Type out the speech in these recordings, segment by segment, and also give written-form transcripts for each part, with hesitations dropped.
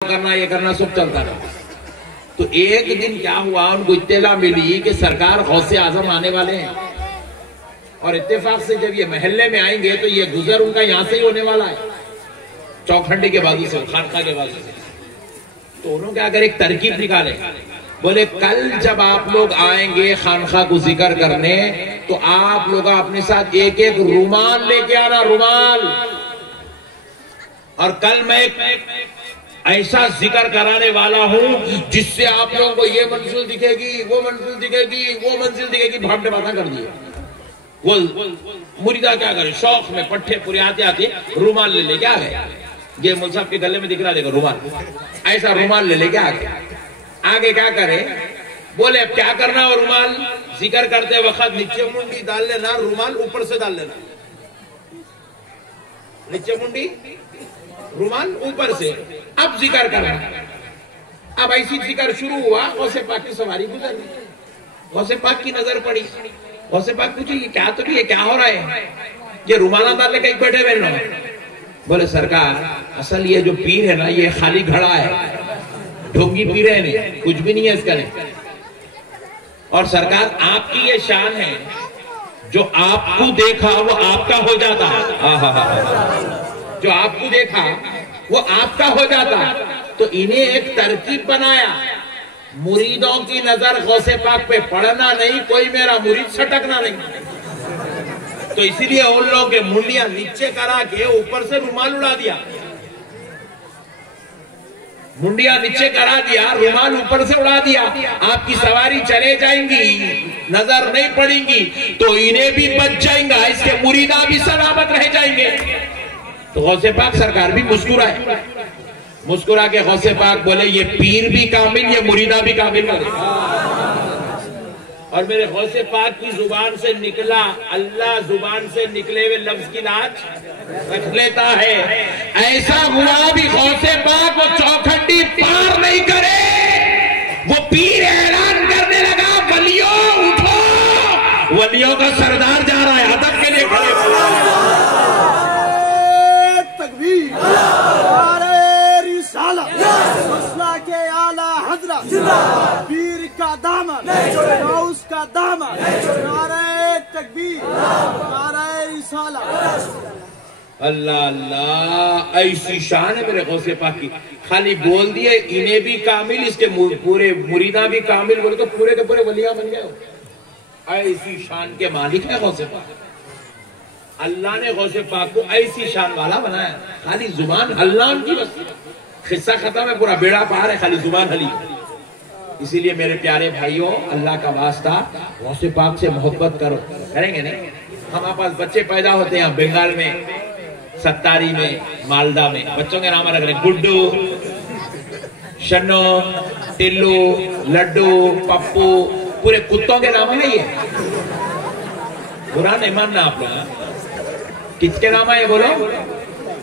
کرنا یہ کرنا سب چلتا رہا۔ تو ایک دن کیا ہوا، ان کو اطلاع ملی کہ سرکار غوث اعظم آنے والے ہیں، اور اتفاق سے جب یہ محلے میں آئیں گے تو یہ گزر ان کا یہاں سے ہی ہونے والا ہے، چوکھنڈی کے بازو سے، خانقاہ کے بازو سے۔ تو انہوں نے اگر ایک ترکیب نکالے، بولے کل جب آپ لوگ آئیں گے خانقاہ کو ذکر کرنے تو آپ لوگ اپنے ساتھ ایک ایک رومال لے کے آنا، رومال، اور کل میں ایسا ذکر کرانے والا ہوں جس سے آپ لوگوں کو یہ منزل دکھے گی، وہ منزل دکھے گی، وہ منزل دکھے گی۔ بھاپ نے باتیں کر دی۔ وہ مریدہ کیا کرے، شوق میں پٹھے پورے آتے آتے رومال لے کے آ گئے۔ یہ مصحف کے گلے میں دکھ رہا دیکھو رومال، ایسا رومال لے کے آ گئے۔ آگے کیا کرے، بولے اب کیا کرنا، اور رومال ذکر کرتے وقت نیچے منڈی ڈال لینا، رومال اوپر سے ڈال لینا، نیچے منڈی رومال اوپر سے۔ اب ذکر کرنا۔ اب ایسی ذکر شروع ہوا، غوث پاک کی سواری گزر گئی، غوث پاک کی نظر پڑی، غوث پاک پوچھی یہ کیا، تو یہ کیا ہو رہا ہے، یہ رومالہ ڈال لے کہیں بیٹھے ہوئے لوگ۔ بولے سرکار اصل یہ جو پیر ہے نا یہ خالی گھڑا ہے، ڈھونگی پیر ہے نہیں، کچھ بھی نہیں ہے اس کا نہیں۔ اور سرکار آپ کی یہ شان ہے، جو آپ کو دیکھا وہ آپ کا ہو جاتا، جو آپ کو دیکھا وہ آپ کا ہو جاتا۔ تو انہیں ایک ترکیب بنایا، مریدوں کی نظر غوث پاک پہ پڑنا نہیں، کوئی میرا مرید سٹکنا نہیں۔ تو اسی لیے ان لوگوں کے منڈیاں نیچے کرا کے اوپر سے رومال اڑا دیا، منڈیاں نیچے کرا دیا، رومال اوپر سے اڑا دیا۔ آپ کی سواری چلے جائیں گی، نظر نہیں پڑیں گی تو انہیں بھی بچ جائیں گا، اس کے مریداں بھی سلامت رہ جائیں گے۔ تو غوث پاک سرکار بھی مسکرائے، مسکرا کے غوث پاک بولے یہ پیر بھی کامل، یہ مریدہ بھی کامل کرے۔ اور میرے غوث پاک کی زبان سے نکلا، اللہ زبان سے نکلے ہوئے لفظ کی لاج رکھ لیتا ہے۔ ایسا ہوا بھی غوث پاک وہ چوکھنڈی پار نہیں کرے، وہ پیر اعلان کرنے لگا ولیوں اٹھو، ولیوں کا سردار جا رہا ہے، ادب کے لیے کھڑے۔ پیر کا دامن، غوث کا دامن، نعرہ تکبیر، نعرہ رسالت۔ اللہ اللہ، ایسی شان ہے میرے غوث پاک کی، خالی بول دیے انہیں بھی کامل، اس کے پورے مریداں بھی کامل، بولے تو پورے کے پورے ولیاں بن گئے۔ ایسی شان کے مالک ہے غوث پاک۔ اللہ نے غوث پاک کو ایسی شان والا بنایا، خالی زبان ہلنا ان کی بس، قصہ ختم ہے، پورا بیڑا پار ہے، خالی زبان ہلی۔ اسی لیے میرے پیارے بھائیوں، اللہ کا واسطہ غوث پاک سے محبت کرو، کریں گے نہیں؟ ہمارے پاس بچے پیدا ہوتے ہیں بنگال میں، ستاری میں، مالدہ میں، بچوں کے نام رکھ رہے ہیں گڈو، شنو، ٹلو، لڈو، پپو، پورے کتوں کے نام ہے یہ۔ برا نہیں ماننا آپ لوگ، کس کے نام ہے یہ بولو؟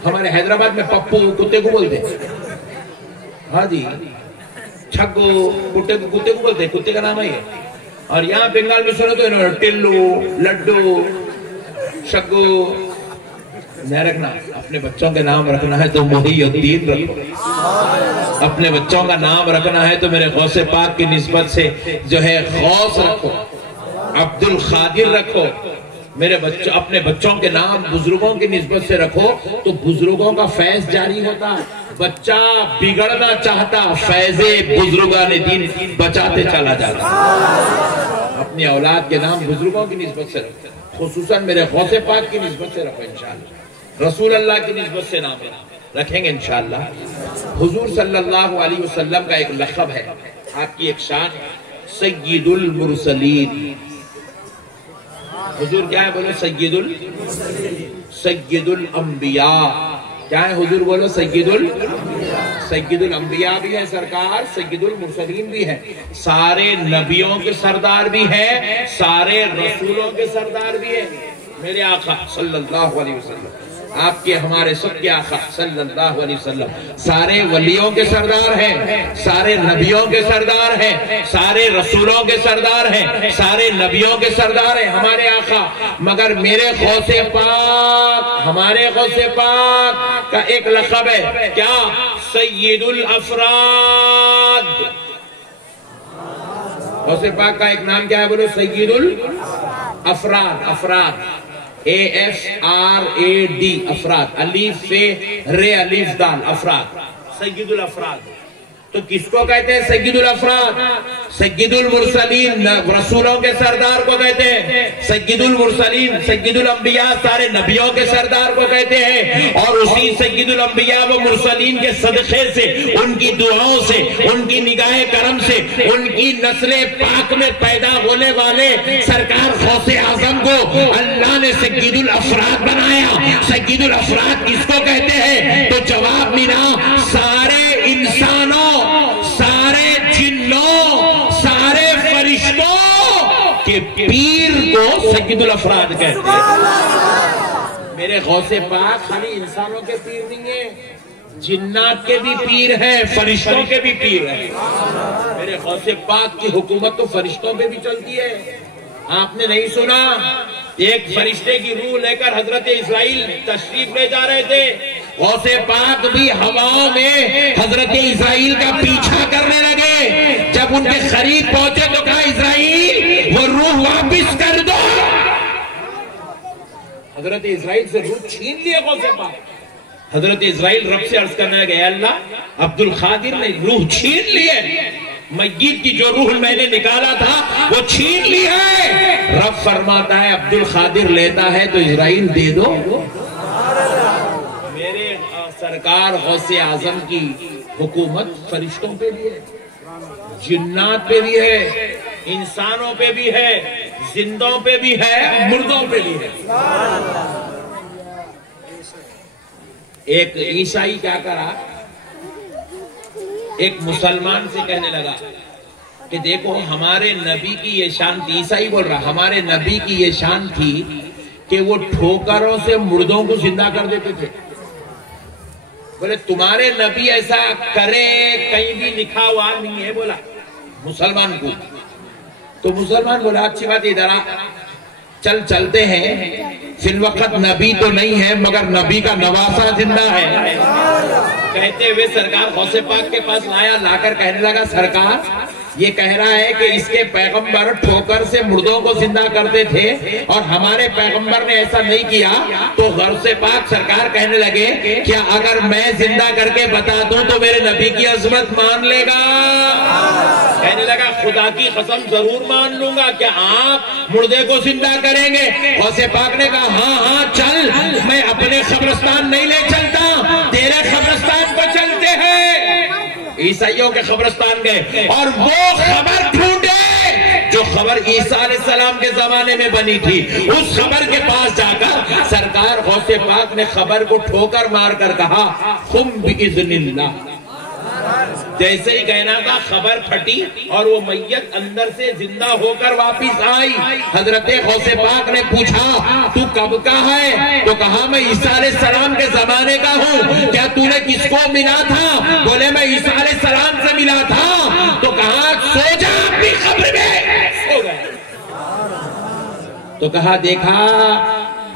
ہمارے حیدرآباد میں پپو کتے کو بولتے ہیں، ہاں جی، چھگو کتے کو بولتے ہیں، کتے کا نام ہے یہ۔ اور یہاں بنگال میں سنو تو انہوں نے ٹلو، لڈو، شگو نہیں رکھنا۔ اپنے بچوں کے نام رکھنا ہے تو محی الدین رکھو، اپنے بچوں کا نام رکھنا ہے تو میرے غوث پاک کی نسبت سے جو ہے غوث رکھو، عبد القادر رکھو۔ میرے اپنے بچوں کے نام بزرگوں کی نسبت سے رکھو تو بزرگوں کا فیض جاری ہوتا۔ بچہ بگڑنا چاہتا، فیض بزرگان دین بچاتے چلا جاتا۔ اپنی اولاد کے نام بزرگوں کی نسبت سے رکھو، خصوصاً میرے غوث پاک کی نسبت سے رکھو انشاءاللہ، رسول اللہ کی نسبت سے نام رکھیں گے انشاءاللہ۔ حضور صلی اللہ علیہ وسلم کا ایک لقب ہے، آپ کی ایک شان ہے، سید المرسلین۔ حضور کیا ہے بولو؟ سید الانبیاء۔ کیا ہے حضور بولو؟ سید الانبیاء بھی ہے سرکار، سید المرسلین بھی ہے، سارے نبیوں کے سردار بھی ہے، سارے رسولوں کے سردار بھی ہے۔ میرے آقا صلی اللہ علیہ وسلم، آپ کے ہمارے سب کے آقا صلی اللہ علیہ وسلم سارے ولیوں کے سردار ہیں، سارے نبیوں کے سردار ہیں، سارے رسولوں کے سردار ہیں، سارے نبیوں کے سردار ہیں ہمارے آقا۔ مگر میرے غوث پاک، ہمارے غوث پاک کا ایک لقب ہے، کیا؟ سید الافراد۔ غوث پاک کا ایک نام کیا ہے؟ بولو سید الافراد۔ افراد AFRAD، افراد، الف سے رے الف دال، افراد، سید الافراد۔ تو کس کو کہتے ہیں سید الافراد؟ سید المرسلین، رسولوں کے سردار کو کہتے ہیں سید المرسلین، سید الانبیاء سارے نبیوں کے سردار کو کہتے ہیں۔ اور اسی سید الانبیاء و مرسلین کے صدقے سے، ان کی دعاؤں سے، ان کی نگاہ کرم سے، ان کی نسل پاک میں پیدا ہونے والے سرکار غوث اعظم کو اللہ نے سید الافراد بنایا۔ سید الافراد کس کو کہتے ہیں؟ تو جواب ملا، سارے انسانوں، سارے جنوں، سارے فرشتوں کے پیر کو سید الافراد کہتے ہیں۔ میرے غوث پاک خالی انسانوں کے پیر نہیں ہیں، جنات کے بھی پیر ہیں، فرشتوں کے بھی پیر ہیں۔ میرے غوث پاک کی حکومت تو فرشتوں پہ بھی چلتی ہے۔ آپ نے نہیں سنا ایک فرشتے کی روح لے کر حضرت اسرائیل تشریف لے جا رہے تھے، غوث پاک بھی ہواؤں میں حضرت اسرائیل کا پیچھا کرنے لگے۔ جب ان کے قریب پہنچے تو کہا اسرائیل وہ روح واپس کر دو۔ حضرت اسرائیل سے روح چھین لیے غوث پاک۔ حضرت اسرائیل رب سے عرض کرنے لگے، اللہ عبد القادر نے روح چھین لیے، میت کی جو روح میں نے نکالا تھا وہ چھین لی ہے۔ رب فرماتا ہے عبد القادر لیتا ہے تو اسرائیل دے دو۔ میرے سرکار غوث اعظم کی حکومت فرشتوں پہ بھی ہے، جنات پہ بھی ہے، انسانوں پہ بھی ہے، زندوں پہ بھی ہے، مردوں پہ بھی ہے۔ ایک عیسائی کیا کرا، ایک مسلمان سے کہنے لگا کہ دیکھو ہمارے نبی کی یہ شان تھی، عیسائی بول رہا، ہمارے نبی کی یہ شان تھی کہ وہ ٹھوکروں سے مردوں کو زندہ کر دیتے تھے۔ بولے تمہارے نبی ایسا کرے کہیں بھی لکھا ہوا نہیں ہے، بولا مسلمان کو۔ تو مسلمان بولا اچھی بات، ادھر آ، چلتے ہیں، فی الوقت نبی تو نہیں ہے مگر نبی کا نواسہ زندہ ہے۔ کہتے ہوئے سرکار غوث پاک کے پاس لایا، لا کر کہنے لگا سرکار یہ کہہ رہا ہے کہ اس کے پیغمبر ٹھوکر سے مردوں کو زندہ کرتے تھے اور ہمارے پیغمبر نے ایسا نہیں کیا۔ تو غوث پاک سرکار کہنے لگے کیا اگر میں زندہ کر کے بتا دوں تو میرے نبی کی عظمت مان لے گا؟ کہنے لگا خدا کی قسم ضرور مان لوں گا، کیا آپ مردے کو زندہ کریں گے؟ غوث پاک نے کہا ہاں ہاں چل، میں اپنے قبرستان نہیں لے چلتا، تیرے قبرستان کو چلتے ہیں۔ عیسائیوں کے قبرستان گئے اور وہ خبر ڈھونڈے جو خبر عیسیٰ علیہ السلام کے زمانے میں بنی تھی۔ اس خبر کے پاس جا کر سرکار غوث پاک نے خبر کو ٹھوکر مار کر کہا قم بإذن اللہ۔ جیسے ہی کہنا تھا خبر پھٹی اور وہ میت اندر سے زندہ ہو کر واپس آئی۔ حضرت غوث پاک نے پوچھا تو کب کا ہے؟ تو کہا میں عیسیٰ علیہ السلام کے زمانے کا ہوں۔ کیا تو نے کس کو ملا تھا؟ بولے میں عیسیٰ علیہ السلام سے ملا تھا۔ تو کہا سو جا اپنی قبر میں، سو گئے۔ تو کہا دیکھا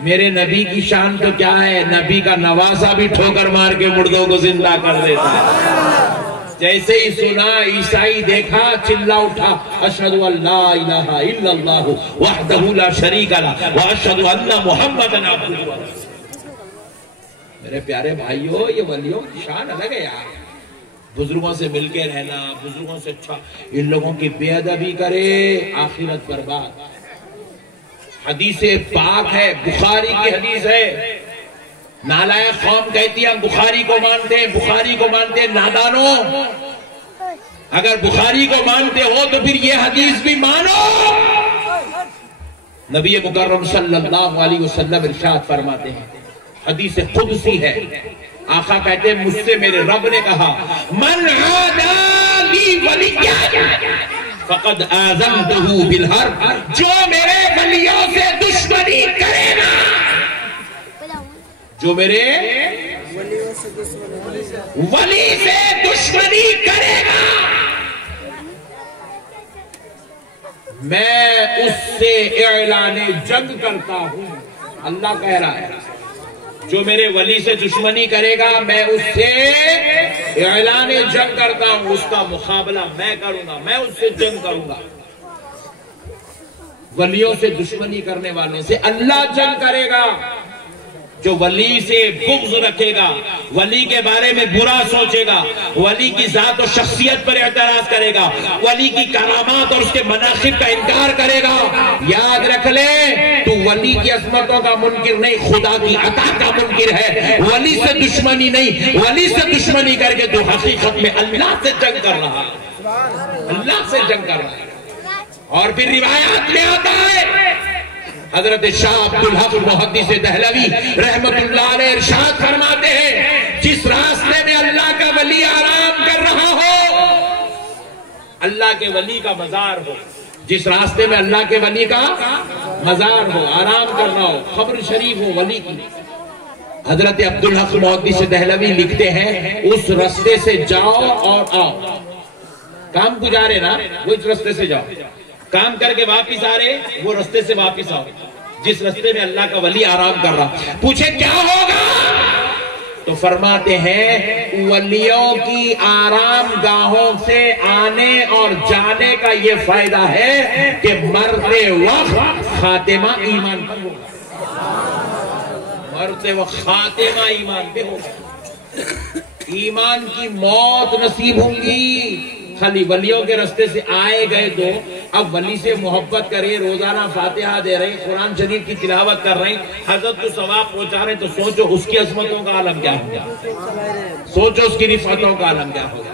میرے نبی کی شان تو کیا ہے، نبی کا نواسہ بھی ٹھوکر مار کے مردوں کو زندہ کر دیتا ہے۔ جیسے ہی سنا عیسائی دیکھا چلا اٹھا اشہد ان لا الہ الا اللہ وحدہ لا شریک لہ واشہد ان محمدًا عبدہ ورسولہ۔ میرے پیارے بھائیو یہ ولیوں کی شان الگ ہے یار۔ بزرگوں سے مل کے رہنا، بزرگوں سے اچھا، ان لوگوں کی بے ادبی کرے آخرت برباد۔ حدیث پاک ہے، بخاری کی حدیث ہے، نالائق قوم کہتی ہے ہم بخاری کو مانتے ہیں، بخاری کو مانتے ہیں۔ نادانوں، اگر بخاری کو مانتے ہو تو پھر یہ حدیث بھی مانو۔ نبی مکرم صلی اللہ علیہ وسلم ارشاد فرماتے ہیں، حدیث قدسی ہے، آقا کہتے ہیں مجھ سے میرے رب نے کہا من عادی لی ولیہ فقد آذنتہ بالحرب، جو میرے ولیوں سے دشمنی کرے گا، جو میرے ولی سے دشمنی کرے گا میں اس سے اعلان جنگ کرتا ہوں۔ اللہ کہہ رہا ہے جو میرے ولی سے دشمنی کرے گا میں اس سے اعلان جنگ کرتا ہوں، اس کا مقابلہ میں کروں گا، میں اس سے جنگ کروں گا۔ ولیوں سے دشمنی کرنے والوں سے اللہ جنگ کرے گا۔ جو ولی سے بغض رکھے گا، ولی کے بارے میں برا سوچے گا، ولی کی ذات و شخصیت پر اعتراض کرے گا، ولی کی کرامات اور اس کے مناقب کا انکار کرے گا، یاد رکھ لے تو ولی کی عظمتوں کا منکر نہیں، خدا کی عطا کا منکر ہے۔ ولی سے دشمنی نہیں، ولی سے دشمنی کر کے تو حقیقت میں اللہ سے جنگ کر رہا ہے، اللہ سے جنگ کر رہا ہے۔ اور پھر روایات میں آتا ہے حضرت شاہ عبدالحق محدث دہلوی رحمت اللہ علیہ ارشاد فرماتے ہیں، جس راستے میں اللہ کا ولی آرام کر رہا ہو، اللہ کے ولی کا مزار ہو، جس راستے میں اللہ کے ولی کا مزار ہو، آرام کر رہا ہو، قبر شریف ہو ولی کی، حضرت عبدالحق محدث دہلوی لکھتے ہیں اس راستے سے جاؤ اور آؤ۔ کام کو جا رہے نا، وہ اس راستے سے جاؤ، کام کر کے واپس آ رہے وہ رستے سے واپس آؤ، جس رستے میں اللہ کا ولی آرام کر رہا۔ پوچھے کیا ہوگا تو فرماتے ہیں ولیوں کی آرام گاہوں سے آنے اور جانے کا یہ فائدہ ہے کہ مرتے وقت خاتمہ ایمان پر ہوگا، مرتے وقت خاتمہ ایمان پہ ہوگا، ایمان کی موت نصیب ہوں گی۔ خالی ولیوں کے رستے سے آئے گئے تو اب ولی سے محبت کرے، روزانہ فاتحہ دے رہے، قرآن شریف کی تلاوت کر رہے، حضرت کو ثواب پہنچا رہے، تو سوچو اس کی عظمتوں کا عالم کیا ہوگا، سوچو اس کی رفعتوں کا عالم کیا ہوگا۔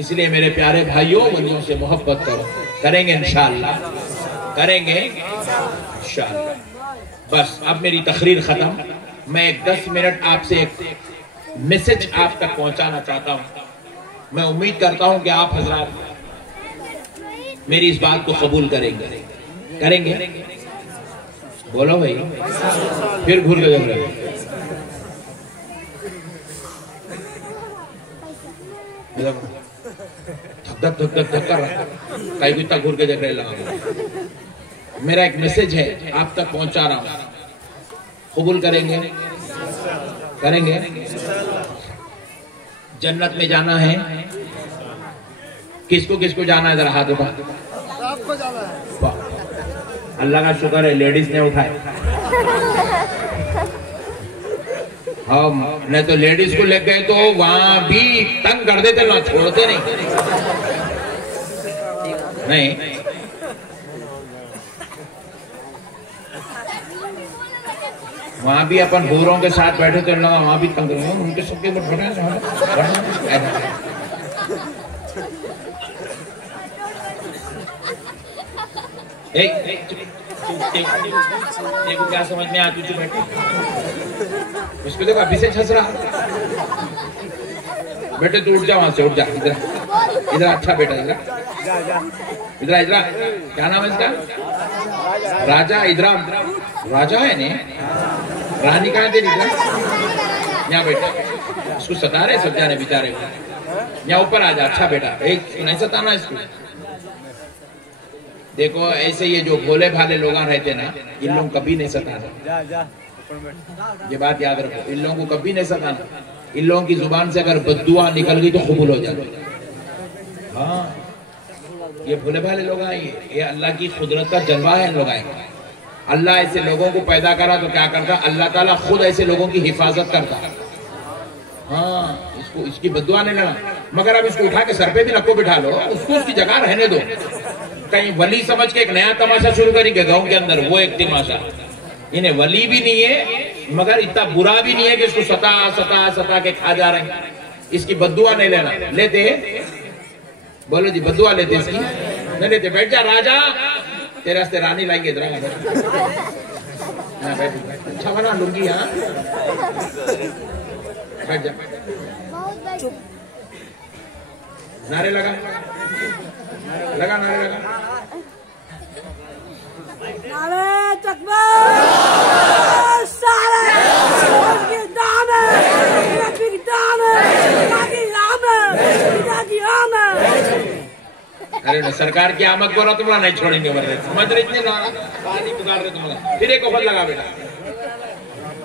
اس لیے میرے پیارے بھائیوں ولیوں سے محبت کرو، کریں گے انشاءاللہ، کریں گے انشاءاللہ۔ بس اب میری تقریر ختم، میں ایک 10 منٹ آپ سے ایک میسج آپ تک پہنچانا چاہتا ہوں۔ میں امید کرتا ہوں کہ آپ حضرات میری اس بات کو قبول کریں گے، کریں گے؟ بولو بھائی، پھر بھول گئے جب رہے دھک کر رہا کئی بھی تک گھر کے دیکھ رہے لگا۔ میرا ایک میسج ہے آپ تک پہنچا رہا ہوں، قبول کریں گے؟ کریں گے؟ جنت میں جانا ہے، کس کو جانا ہے؟ ذرا ہاتھ اٹھا، آپ کو جانا ہے۔ اللہ کا شکر ہے لیڈیز نے اٹھائے، ہاں نہیں تو لیڈیز کو لے گئے تو وہاں بھی تنگ کر دیتے، نہ چھوڑتے نہیں۔ وہاں بھی اپن بوروں کے ساتھ بیٹھے تو اللہ وہاں بھی تنگ رہے ہیں، ان کے سب کے اوپر دیکھو کیا سمجھ میں آتی تھی بیٹھے، اس کو دیکھو ابھی سے چھس رہا، بیٹے تو اٹھ جا وہاں سے، اٹھ جا ادھر، اچھا بیٹا ادھر، کیا نام ہے اس کا؟ راجہ، ادھر راجہ ہے نہیں، رانی کہاں دے رہی یہاں بیٹا، اس کو ستا رہے سب جانے بیچارے کو، یہاں اوپر آ جا، اچھا بیٹا، ایک نہیں ستانا اس کو۔ دیکھو ایسے یہ جو بھولے بھالے لوگ رہتے نا، ان لوگ کبھی نہیں ستانا، یہ بات یاد رکھو، ان لوگوں کو کبھی نہیں ستانا، ان لوگوں کی زبان سے اگر بددعا نکل گئی تو قبول ہو جاتی۔ ہاں یہ بھولے بھالے لوگ آئیں، یہ اللہ کی قدرت کا جلوہ ہے، ان لوگ آئیں، اللہ ایسے لوگوں کو پیدا کرا تو کیا کرتا، اللہ تعالیٰ خود ایسے لوگوں کی حفاظت کرتا۔ ہاں اس کی بددعا نہیں لینا، مگر اب اس کو اٹھا کے سر پہ بھی نکو بٹھا لو، اس کو اس کی جگہ رہنے دو، کہیں ولی سمجھ کے ایک نیا تماشا شروع کریں گے گاؤں کے اندر، وہ ایک تماشا، انہیں ولی بھی نہیں ہے مگر اتنا برا بھی نہیں ہے کہ اس کو ستا کے کھا جا رہے ہیں، اس کی بددعا نہیں لینا۔ لیتے بولو جی بددعا لیتے اس کی نہیں لیتے، بیٹھ جا راجہ، تیرے راستے رانی لائیں گے، ادھر اچھا بنا لنگی، ہاں بیٹھ جا، نعرے لگا نعرے لگا، نعرے تکبیر، سارے کی دام ہے، کی دام ہے، کی رام ہے، کی رام ہے۔ ارے سرکار کی آمد بولا تمہارا نہیں چھوڑیں گے، ورنہ سمجھ رہے اتنے نعرہ پانی پکار رہے تمہارا، پھر ایک وقت لگا بیٹا،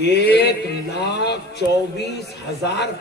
1,24,000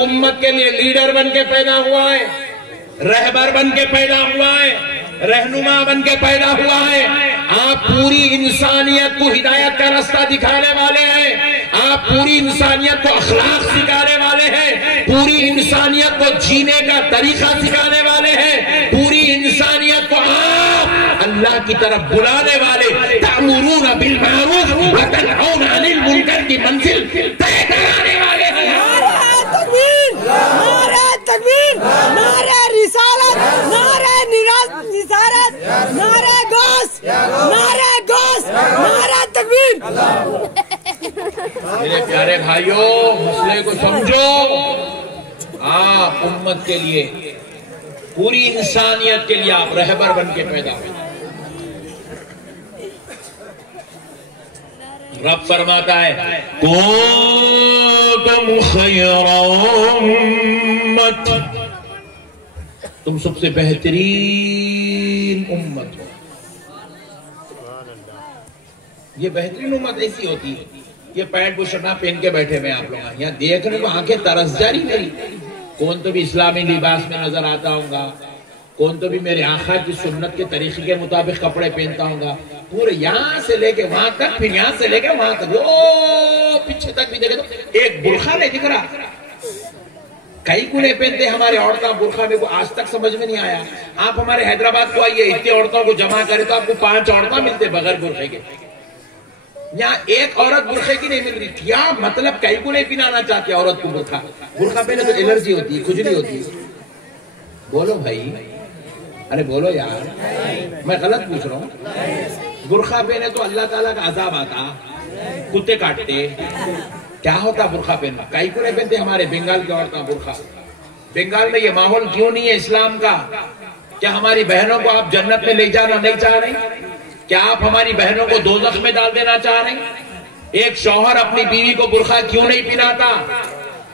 امت کے لیے لیڈر بن کے پیدا ہوا ہے، رہبر بن کے پیدا ہوا ہے، رہنما بن کے پیدا ہوا ہے۔ آپ پوری انسانیت کو ہدایت کا راستہ دکھانے والے ہیں، آپ پوری انسانیت کو اخلاق سکھانے والے ہیں، پوری انسانیت کو جینے کا طریقہ سکھانے والے ہیں، پوری انسانیت کو آپ اللہ کی طرف بلانے والے، تأمرون بالمعروف وتنہون عن المنکر کی منزل طے کرانے والے ہیں۔ نعرہ تکبیر، نعرہ تکبیر، نعرہ رسالت، نعرہ نصارت، نعرہ غوث، نعرہ غوث، نعرہ تکبیر۔ میرے پیارے بھائیوں، مسئلے کو سمجھو۔ آپ امت کے لیے، پوری انسانیت کے لیے آپ رہبر بن کے پیدا ہوئے۔ رب فرماتا ہے کنتم خیر امت، تم سب سے بہترین امت ہو۔ یہ بہترین امت ایسی ہوتی ہے، یہ پینٹ بشرنا پہن کے بیٹھے ہوئے آپ لوگ یہاں دیکھنے کو آنکھیں ترس جاری میری۔ کون تو بھی اسلامی لباس میں نظر آتا ہوں گا، کون تو بھی میرے آقا کی سنت کے طریقے کے مطابق کپڑے پہنتا ہوں گا، پورے یہاں سے لے کے وہاں تک، پھر یہاں سے لے کے وہاں تک، او پیچھے تک بھی دیکھے تو ایک برقع نہیں دکھ رہا۔ کئی کو نہیں پہنتے ہمارے عورتیں برقع، میں کو آج تک سمجھ میں نہیں آیا۔ آپ ہمارے حیدرآباد کو آئیے، اتنے عورتوں کو جمع کرے تو آپ کو 5 عورتیں ملتے بغیر برقعے کے۔ یہاں ایک عورت برقعے کی نہیں مل رہی، کیا مطلب؟ کئی کو نہیں پہنانا چاہتے عورت کو برقع؟ برقع پہنے تو الرجی ہوتی ہے، کھجلی ہوتی ہے۔ بولو بھائی، ارے بولو یار، میں غلط پوچھ رہا ہوں؟ برقع پہنے تو اللہ تعالیٰ کا عذاب آتا، کتے کاٹتے، کیا ہوتا برقع پہننا؟ کئی کو نہیں پہنتے ہمارے بنگال کی عورتیں برقع۔ بنگال میں یہ ماحول کیوں نہیں ہے اسلام کا؟ کیا ہماری بہنوں کو آپ جنت میں لے جانا نہیں چاہ رہے؟ کیا آپ ہماری بہنوں کو دوزخ میں ڈال دینا چاہ رہے ہیں؟ ایک شوہر اپنی بیوی کو برقع کیوں نہیں پہناتا؟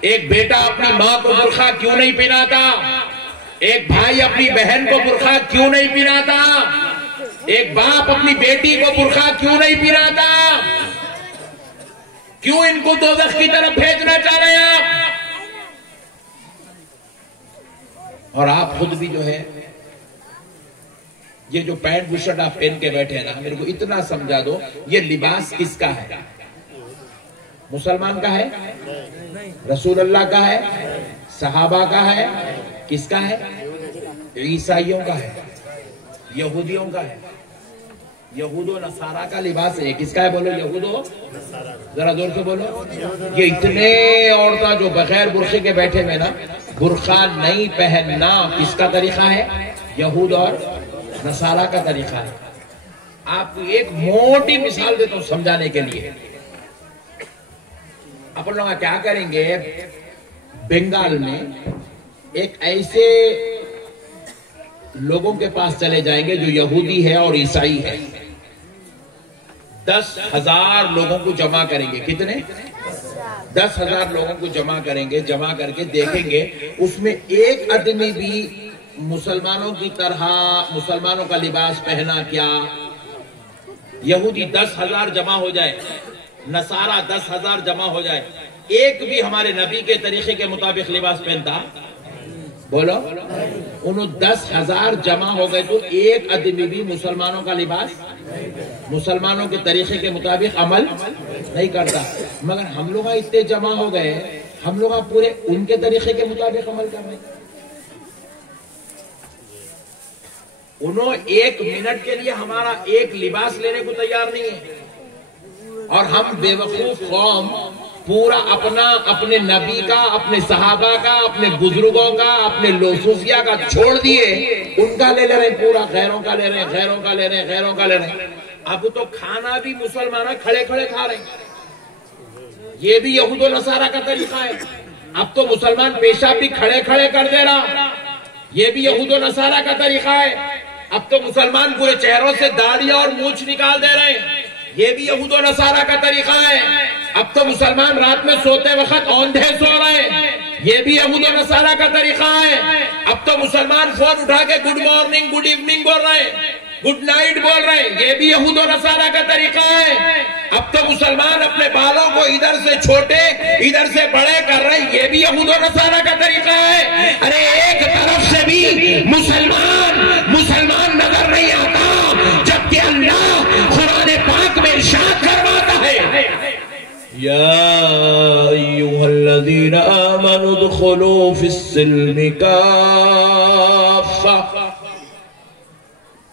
ایک بیٹا اپنی ماں کو برقع کیوں نہیں پہناتا؟ ایک بھائی اپنی بہن کو برقع کیوں نہیں پہناتا؟ ایک باپ اپنی بیٹی کو برقع کیوں نہیں پہناتا؟ کیوں ان کو دوزخ کی طرف بھیجنا چاہ رہے ہیں آپ؟ اور آپ خود بھی جو ہے یہ جو پینٹ بشرٹ آپ پہن کے بیٹھے ہیں نا، میرے کو اتنا سمجھا دو، یہ لباس کس کا ہے؟ مسلمان کا ہے؟ رسول اللہ کا ہے؟ صحابہ کا ہے؟ کس کا ہے؟ عیسائیوں کا ہے، یہودیوں کا ہے۔ یہود و نصارہ کا لباس ہے، کس کا ہے؟ بولو یہود و، ذرا زور سے بولو۔ یہ اتنے عورتیں جو بغیر برقعے کے بیٹھے ہوئے نا، برقع نہیں پہننا کس کا طریقہ ہے؟ یہود اور نصارہ کا طریقہ ہے۔ آپ کو ایک موٹی مثال دیتا ہوں سمجھانے کے لیے۔ اپن لوگ کیا کریں گے، بنگال میں ایک ایسے لوگوں کے پاس چلے جائیں گے جو یہودی ہے اور عیسائی ہے، 10,000 لوگوں کو جمع کریں گے۔ کتنے؟ 10,000 لوگوں کو جمع کریں گے، جمع کر کے دیکھیں گے اس میں ایک آدمی بھی مسلمانوں کی طرح مسلمانوں کا لباس پہنا کیا؟ یہودی 10,000 جمع ہو جائے، نصارہ 10,000 جمع ہو جائے، ایک بھی ہمارے نبی کے طریقے کے مطابق لباس پہنتا؟ بولو، انہوں 10,000 جمع ہو گئے تو ایک آدمی بھی مسلمانوں کا لباس، مسلمانوں کے طریقے کے مطابق عمل نہیں کرتا۔ مگر ہم لوگ اتنے جمع ہو گئے، ہم لوگ پورے ان کے طریقے کے مطابق عمل کر رہے ہیں۔ انہوں ایک منٹ کے لیے ہمارا ایک لباس لینے کو تیار نہیں ہے، اور ہم بے وقوف قوم پورا اپنے نبی کا، اپنے صحابہ کا، اپنے بزرگوں کا، اپنے لوسوسیہ کا چھوڑ دیے، ان کا لے رہے ہیں، پورا غیروں کا لے رہے ہیں، غیروں کا لے رہے ہیں، غیروں کا لے رہے ہیں۔ اب تو کھانا بھی مسلمان کھڑے کھڑے کھا رہے ہیں، یہ بھی یہود و نصارہ کا طریقہ ہے۔ اب تو مسلمان پیشاب بھی کھڑے کھڑے کر دے رہا، یہ بھی یہود و نصارہ کا طریقہ ہے۔ اب تو مسلمان پورے چہروں سے داڑھی اور مونچھ نکال دے رہے ہیں، یہ بھی یہود و نصارہ کا طریقہ ہے۔ اب تو مسلمان رات میں سوتے وقت اوندھے سو رہے ہیں، یہ بھی یہود و نصارہ کا طریقہ ہے۔ اب تو مسلمان فون اٹھا کے گڈ مارننگ گڈ ایوننگ بول رہے ہیں، گڈ نائٹ بول رہے ہیں، یہ بھی یہود و نصارہ کا طریقہ ہے۔ اب تو مسلمان اپنے بالوں کو ادھر سے چھوٹے ادھر سے بڑے کر رہے ہیں، یہ بھی یہود و نصارہ کا طریقہ ہے۔ ارے ایک طرف سے بھی مسلمان نظر نہیں آتا، جبکہ اللہ قرآن پاک میں ارشاد فرماتا ہے، یا ایھا الذین آمنوا ادخلوا فی السلم کافہ،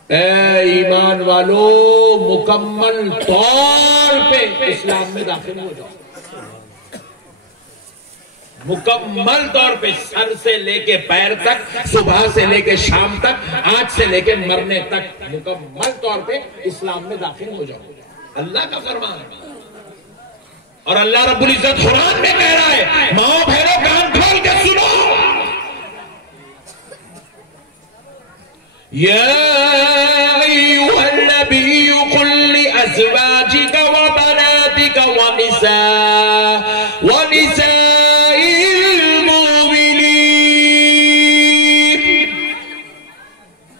اے ایمان والو مکمل طور پہ اسلام میں داخل ہو جاؤ، مکمل طور پہ سر سے لے کے پیر تک، صبح سے لے کے شام تک، آج سے لے کے مرنے تک مکمل طور پہ اسلام میں داخل ہو جاؤ، اللہ کا فرمان ہے۔ اور اللہ رب العزت قرآن میں کہہ رہا ہے، ماؤں بہنوں کان کھول کے سنو، یا ایھا النبی قل لأزواجک وبناتک ونساء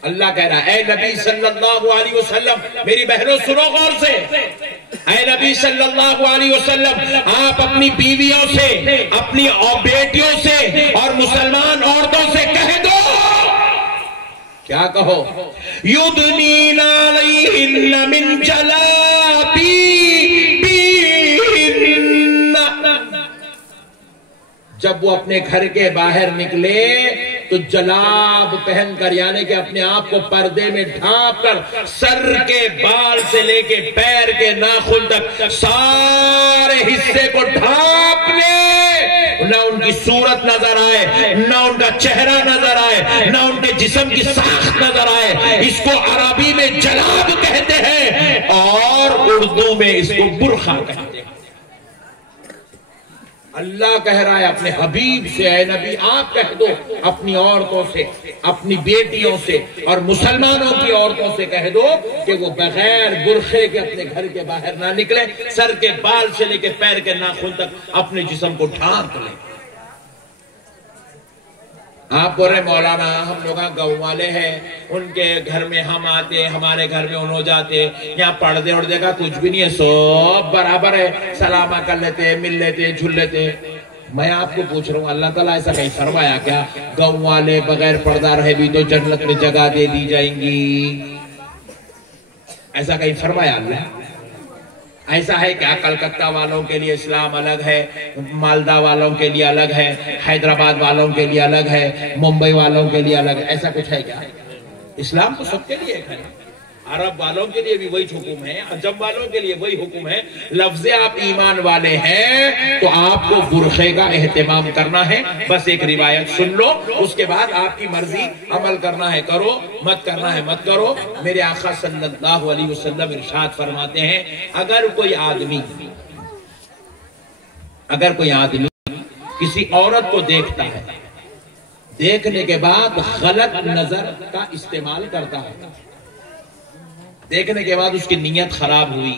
اللہ کہہ رہا ہے، اے نبی صلی اللہ علیہ وسلم، میری بہنوں سنو غور سے، اے نبی صلی اللہ علیہ وسلم، آپ اپنی بیویوں سے، اپنی بیٹیوں سے اور مسلمان عورتوں سے کہہ دو، کیا کہو؟ یدنین علیہن من جلابیبہن، جب وہ اپنے گھر کے باہر نکلے تو جلاب پہن کر، یعنی کہ اپنے آپ کو پردے میں ڈھانپ کر، سر کے بال سے لے کے پیر کے ناخن تک سارے حصے کو ڈھانپ لے، نہ ان کی صورت نظر آئے، نہ ان کا چہرہ نظر آئے، نہ ان کے جسم کی ساخت نظر آئے۔ اس کو عربی میں جلاب کہتے ہیں اور اردو میں اس کو برقع کہتے ہیں۔ اللہ کہہ رہا ہے اپنے حبیب سے، اے نبی آپ کہہ دو اپنی عورتوں سے، اپنی بیٹیوں سے اور مسلمانوں کی عورتوں سے کہہ دو کہ وہ بغیر برقعے کے اپنے گھر کے باہر نہ نکلیں، سر کے بال سے لے کے پیر کے ناخن تک اپنے جسم کو ڈھانپ لیں۔ آپ بول رہے مولانا ہم لوگ گاؤں والے ہیں، ان کے گھر میں ہم آتے، ہمارے گھر میں انہوں جاتے، یہاں پردے اڑدے کا کچھ بھی نہیں ہے، سب برابر ہے، سلامہ کر لیتے، مل لیتے، جھل لیتے۔ میں آپ کو پوچھ رہا ہوں، اللہ تعالیٰ ایسا کہیں فرمایا کیا گاؤں والے بغیر پردہ رہے بھی تو جنت میں جگہ دے دی جائیں گی؟ ایسا کہیں فرمایا اللہ؟ ایسا ہے کیا کلکتہ والوں کے لیے اسلام الگ ہے، مالدہ والوں کے لیے الگ ہے، حیدرآباد والوں کے لیے الگ ہے، ممبئی والوں کے لیے الگ ہے؟ ایسا کچھ ہے کیا؟ اسلام تو سب کے لیے ایک ہے، عرب والوں کے لیے بھی وہی حکم ہے، عجم والوں کے لیے وہی حکم ہے۔ لفظ آپ ایمان والے ہیں تو آپ کو برقعے کا اہتمام کرنا ہے، بس ایک روایت سن لو، اس کے بعد آپ کی مرضی، عمل کرنا ہے کرو، مت کرنا ہے مت کرو۔ میرے آقا صلی اللہ علیہ وسلم ارشاد فرماتے ہیں، اگر کوئی آدمی کسی عورت کو دیکھتا ہے، دیکھنے کے بعد غلط نظر کا استعمال کرتا ہے، دیکھنے کے بعد اس کی نیت خراب ہوئی،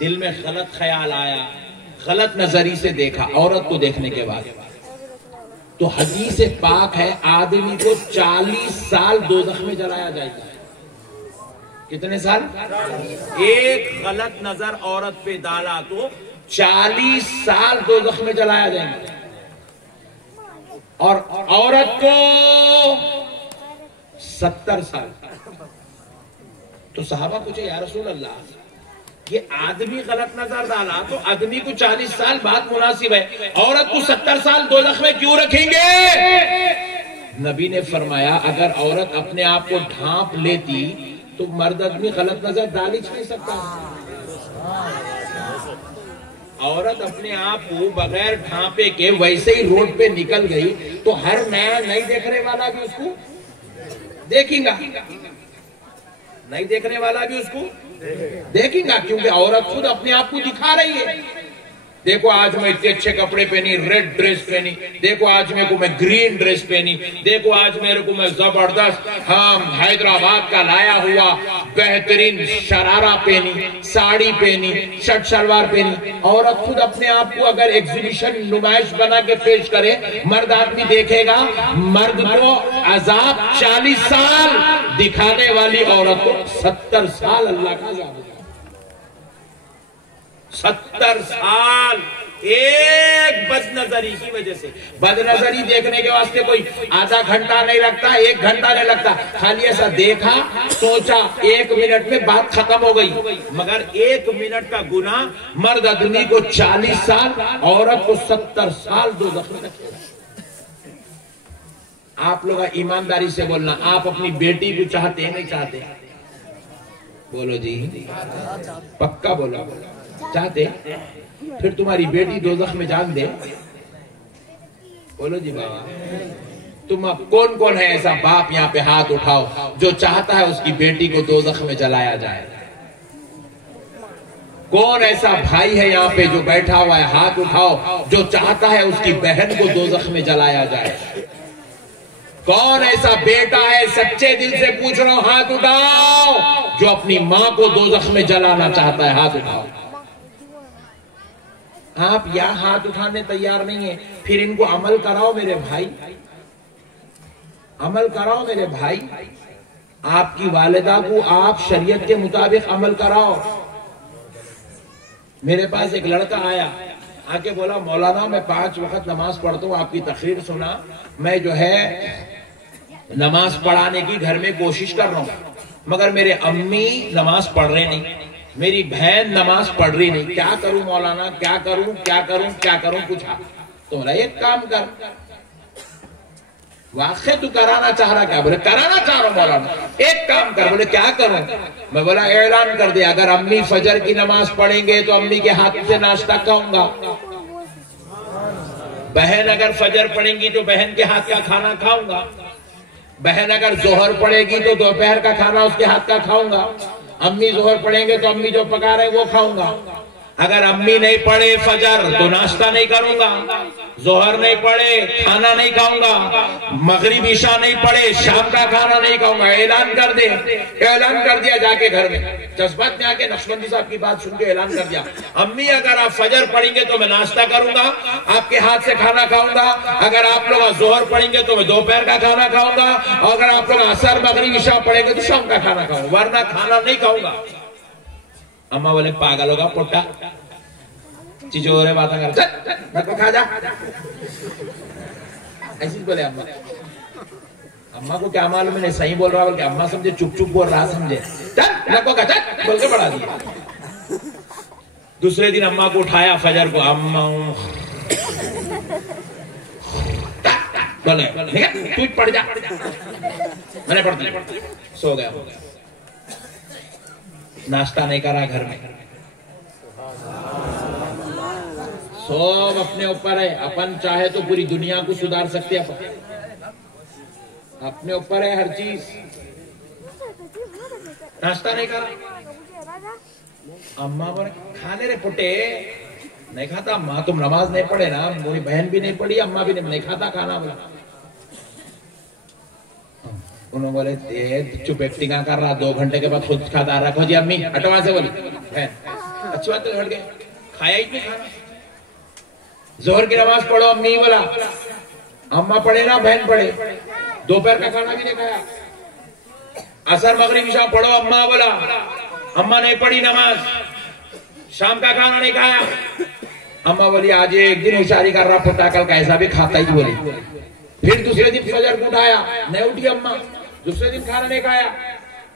دل میں غلط خیال آیا، غلط نظری سے دیکھا عورت کو دیکھنے کے بعد، تو حدیث پاک ہے آدمی کو 40 سال دوزخ میں جلایا جائے گا۔ کتنے سال؟ ایک غلط نظر عورت پہ ڈالا تو 40 سال دوزخ میں جلایا جائے گا، اور عورت کو 70 سال۔ تو صحابہ پوچھے یا رسول اللہ یہ آدمی غلط نظر ڈالا تو آدمی کو 40 سال بعد مناسب ہے، عورت کو 70 سال دوزخ میں کیوں رکھیں گے؟ نبی نے فرمایا اگر عورت اپنے آپ کو ڈھانپ لیتی تو مرد آدمی غلط نظر ڈال ہی نہیں سکتا۔ عورت اپنے آپ کو بغیر ڈھانپے کے ویسے ہی روڈ پہ نکل گئی تو ہر نیا نہیں دیکھنے والا بھی اس کو دیکھیں گا، نہیں دیکھنے والا بھی اس کو دیکھیں گا، کیونکہ عورت خود اپنے آپ کو دکھا رہی ہے۔ دیکھو آج میں اتنے اچھے کپڑے پہنی، ریڈ ڈریس پہنی، دیکھو آج میرے کو میں گرین ڈریس پہنی، دیکھو آج میرے کو میں زبردست حیدرآباد کا لایا ہوا بہترین شرارہ پہنی، ساڑی پہنی، شرٹ شلوار پہنی. عورت خود اپنے آپ کو اگر ایگزیبیشن نمائش بنا کے پیش کرے، مرد آدمی دیکھے گا. مرد کو عذاب 40 سال دکھانے والی عورت کو 70 سال اللہ کا عذاب ہوگا. 70 سال ایک بد نظری کی وجہ سے. بد نظری دیکھنے کے واسطے کوئی آدھا گھنٹہ نہیں لگتا، 1 گھنٹہ نہیں لگتا. خالی ایسا دیکھا، سوچا، 1 منٹ میں بات ختم ہو گئی. مگر 1 منٹ کا گناہ مرد آدمی کو 40 سال، عورت کو 70 سال دوزخ میں رکھے گا. آپ لوگ ایمانداری سے بولنا، آپ اپنی بیٹی کو چاہتے ہیں نہیں چاہتے؟ بولو جی، پکا بولو. چاہتے؟ پھر تمہاری بیٹی دوزخ میں جان دے؟ بولو جی بابا. تم اب کون کون ہے ایسا باپ یہاں پہ ہاتھ اٹھاؤ جو چاہتا ہے اس کی بیٹی کو دوزخ میں جلایا جائے؟ کون ایسا بھائی ہے یہاں پہ جو بیٹھا ہوا ہے؟ ہاتھ اٹھاؤ جو چاہتا ہے اس کی بہن کو دوزخ میں جلایا جائے. کون ایسا بیٹا ہے، سچے دل سے پوچھ رہا ہوں، ہاتھ اٹھاؤ، جو اپنی ماں کو دوزخ میں جلانا چاہتا ہے؟ ہاتھ اٹھاؤ. آپ یا ہاتھ اٹھانے تیار نہیں ہیں، پھر ان کو عمل کراؤ میرے بھائی، عمل کراؤ میرے بھائی. آپ کی والدہ کو آپ شریعت کے مطابق عمل کراؤ. میرے پاس ایک لڑکا آیا، آ کے بولا مولانا میں 5 وقت نماز پڑھتا ہوں، آپ کی تقریر سنا، میں جو ہے نماز پڑھانے کی گھر میں کوشش کر رہا ہوں، مگر میرے امی نماز پڑھ رہے نہیں، میری بہن نماز پڑھ رہی نہیں، کیا کروں مولانا، کیا کروں کیا کروں کیا کروں؟ پوچھا تو بولا ایک کام کر. واقعی تو کرانا چاہ رہا؟ کیا؟ بولے کرانا چاہ رہا ہوں مولانا. ایک کام کر. بولے کیا کروں؟ میں بولا اعلان کر دے، اگر امی فجر کی نماز پڑھیں گے تو امی کے ہاتھ سے ناشتہ کھاؤں گا. بہن اگر فجر پڑھیں گی تو بہن کے ہاتھ کا کھانا کھاؤں گا. بہن اگر ظہر پڑھے گی تو دوپہر کا کھانا اس کے ہاتھ کا کھاؤں گا. امی ظہر پڑھیں گے تو امی جو پکا رہے وہ کھاؤں گا. اگر امی نہیں پڑھے فجر تو ناشتہ نہیں کروں گا. ظہر نہیں پڑھے کھانا نہیں کھاؤں گا. مغرب عشاء نہیں پڑھے شام کا کھانا نہیں کھاؤں گا. اعلان کر دے. اعلان کر دیا جا کے گھر میں. جذبات میں آ کے نقشبندی صاحب کی بات سن کے اعلان کر دیا، امی اگر آپ فجر پڑھیں گے تو میں ناشتہ کروں گا، آپ کے ہاتھ سے کھانا کھاؤں گا. اگر آپ لوگ ظہر پڑھیں گے تو میں دوپہر کا کھانا کھاؤں گا. اور اگر آپ لوگ عصر مغرب عشاء پڑھیں گے تو شام کا کھانا کھاؤں گا، ورنہ کھانا نہیں کھاؤں گا. اما بولے پاگل ہوگا پوٹا، چچورے باتیں کر کو کھا جا. ایسی بولے اما. اما کو کیا معلوم ہے صحیح بول رہا بلکہ اما سمجھے چپ چپ بول رہا سمجھے. نکو کا چل بول کے بڑھا دیا. دوسرے دن اما کو اٹھایا فجر کو، اما بولے تو پڑھ جا. میں نے پڑھتی سو گیا. ناشتہ نہیں کرا گھر میں. سب اپنے اوپر ہے. اپن چاہے تو پوری دنیا کو سدھار سکتے ہیں، اپنے اوپر ہے ہر چیز. ناشتہ نہیں کرا. اماں بولے کھانے رے پٹے. نہیں کھاتا اماں، تم نماز نہیں پڑھے نا. میری بہن بھی نہیں پڑھی، اماں بھی نہیں کھاتا کھانا. بولا انہوں بولے چپ ایکٹنگ کر رہا، 2 گھنٹے کے بعد خود کھاتا. رکھو جی امی ہٹوا سے. بولی اچھی بات تو ہٹ گئے، کھایا ہی نہیں کھانا. ظہر کی نماز پڑھو امی. بولا اماں پڑھے نا بہن پڑھے. دوپہر کا کھانا بھی نہیں کھایا. عصر مغرب عشاء پڑھو اماں. بولا اماں نہیں پڑھی نماز. شام کا کھانا نہیں کھایا. اماں بولی آج ایک دن ہوشیاری کر رہا پھٹا، کل کا ایسا بھی کھاتا ہی. بولی پھر دوسرے دن فجر کو اٹھایا، نہیں اٹھی اماں. دوسرے دن کھانا نہیں کھایا.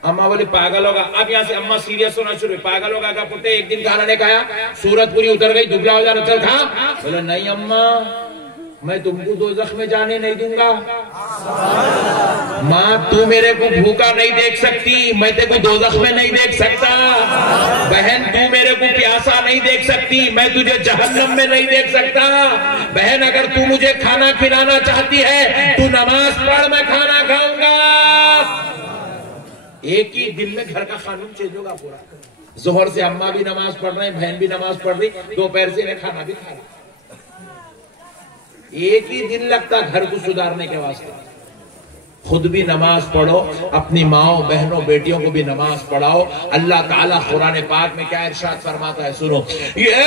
اماں بولی پاگل ہوگا. اب یہاں سے اماں سیریس ہونا شروع. پاگل ہوگا کہ پٹے ایک دن کھانا نہیں کھایا، صورت پوری اتر گئی، دبلا ہو جانا، چل کھا. بولا نہیں اماں، میں تم کو دوزخ میں جانے نہیں دوں گا. ماں تو میرے کو بھوکا نہیں دیکھ سکتی، میں تے کو دوزخ میں نہیں دیکھ سکتا. بہن تو میرے کو پیاسا نہیں دیکھ سکتی، میں تجھے جہنم میں نہیں دیکھ سکتا. بہن اگر تو مجھے کھانا کھلانا چاہتی ہے تو نماز پڑھ، میں کھانا کھاؤں گا. ایک ہی دن میں گھر کا قانون چینج ہوگا پورا. ظہر سے اماں بھی نماز پڑھ رہے ہیں، بہن بھی نماز پڑھ رہی، دوپہر سے میں کھانا بھی کھا رہا. ایک ہی دن لگتا گھر کو سدھارنے کے واسطے. خود بھی نماز پڑھو، اپنی ماؤں بہنوں بیٹیوں کو بھی نماز پڑھاؤ۔ اللہ تعالیٰ قرآن پاک میں کیا ارشاد فرماتا ہے، سنو، یا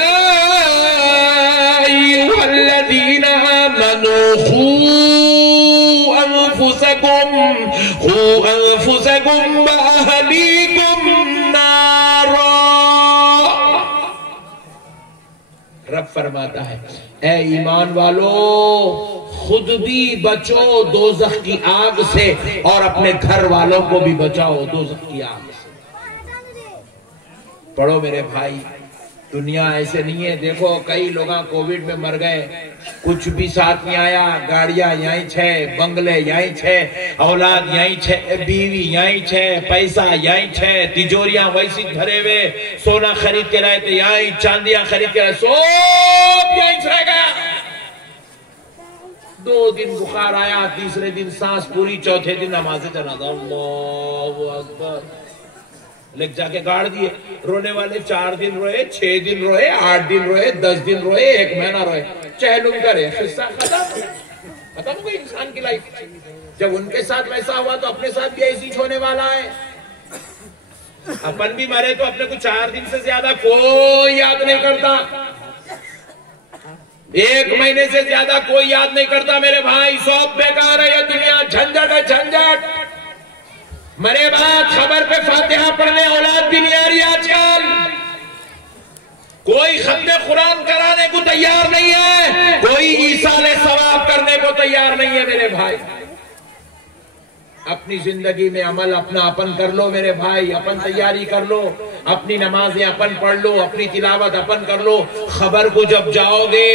ایھا الذین آمنوا قوا انفسکم واہلیکم نارا۔ رب فرماتا ہے اے ایمان والو، خود بھی بچو دوزخ کی آگ سے اور اپنے گھر والوں کو بھی بچاؤ دوزخ کی آگ سے۔ پڑھو میرے بھائی، دنیا ایسے نہیں ہے۔ دیکھو کئی لوگ کووڈ میں مر گئے، کچھ بھی ساتھ نہیں آیا، گاڑیاں یہیں چھے، بنگلے یہیں چھے، اولاد یہیں چھے، بیوی یہیں چھے، پیسہ یہیں چھے، تجوریاں ویسی بھرے ہوئے، سونا خرید کے لائے تھے یہیں، چاندیاں خرید کے لائے، سب یہیں چھے گیا۔ 2 دن بخار آیا، تیسرے دن سانس پوری، چوتھے دن نماز جنازہ، اللہ اکبر، لگ جا کے گاڑ دیے۔ رونے والے 4 دن روئے، 6 دن روئے، 8 دن روئے، 10 دن روئے، 1 مہینہ روئے، چہلم کرے، قصہ ختم ہو گئی انسان کی لائف۔ جب ان کے ساتھ ویسا ہوا تو اپنے ساتھ بھی ایسی ہونے والا ہے۔ اپن بھی مرے تو اپنے کو 4 دن سے زیادہ کوئی یاد نہیں کرتا، 1 مہینے سے زیادہ کوئی یاد نہیں کرتا میرے بھائی۔ سب بیکار ہے یہ دنیا، جھنجھٹ ہے جھنجھٹ۔ مرے بعد خبر پہ فاتحہ پڑھنے اولاد بھی نہیں آ رہی آج کل، کوئی ختم قرآن کرانے کو تیار نہیں ہے، کوئی ایصال ثواب کرنے کو تیار نہیں ہے میرے بھائی۔ اپنی زندگی میں عمل اپنا اپن کر لو میرے بھائی، اپن تیاری کر لو، اپنی نمازیں اپن پڑھ لو، اپنی تلاوت اپن کر لو۔ خبر کو جب جاؤ گے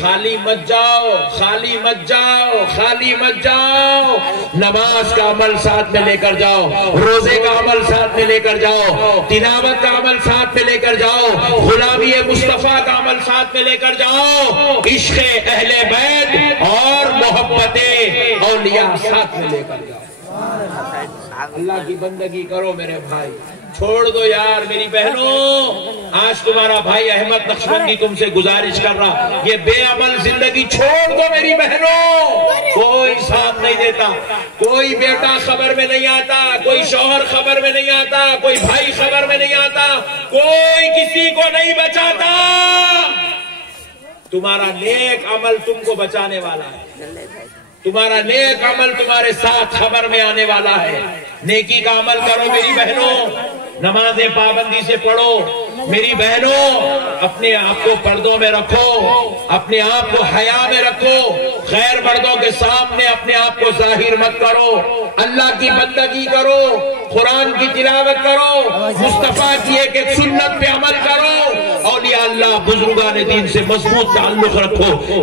خالی مت جاؤ، خالی مت جاؤ، خالی مت جاؤ۔ نماز کا عمل ساتھ میں لے کر جاؤ، روزے کا عمل ساتھ میں لے کر جاؤ، تلاوت کا عمل ساتھ میں لے کر جاؤ، غلامی مصطفیٰ کا عمل ساتھ میں لے کر جاؤ، عشق اہل بیت اور محبت اولیاء ساتھ میں لے کر جاؤ۔ اللہ کی بندگی کرو میرے بھائی، چھوڑ دو یار میری بہنوں۔ آج تمہارا بھائی احمد نقشبندی تم سے گزارش کر رہا، یہ بے عمل زندگی چھوڑ دو میری بہنوں۔ کوئی ساتھ نہیں دیتا، کوئی بیٹا خبر میں نہیں آتا، کوئی شوہر خبر میں نہیں آتا، کوئی بھائی خبر میں نہیں آتا، کوئی کسی کو نہیں بچاتا۔ تمہارا نیک عمل تم کو بچانے والا ہے، تمہارا نیک عمل تمہارے ساتھ خبر میں آنے والا ہے۔ نیکی کا عمل کرو میری بہنوں، نمازیں پابندی سے پڑھو میری بہنوں، اپنے آپ کو پردوں میں رکھو، اپنے آپ کو حیا میں رکھو، غیر مردوں کے سامنے اپنے آپ کو ظاہر مت کرو، اللہ کی بندگی کرو، قرآن کی تلاوت کرو، مصطفیٰ کی ایک ایک سنت پہ عمل کرو، اولیاء اللہ بزرگان دین سے مضبوط تعلق رکھو۔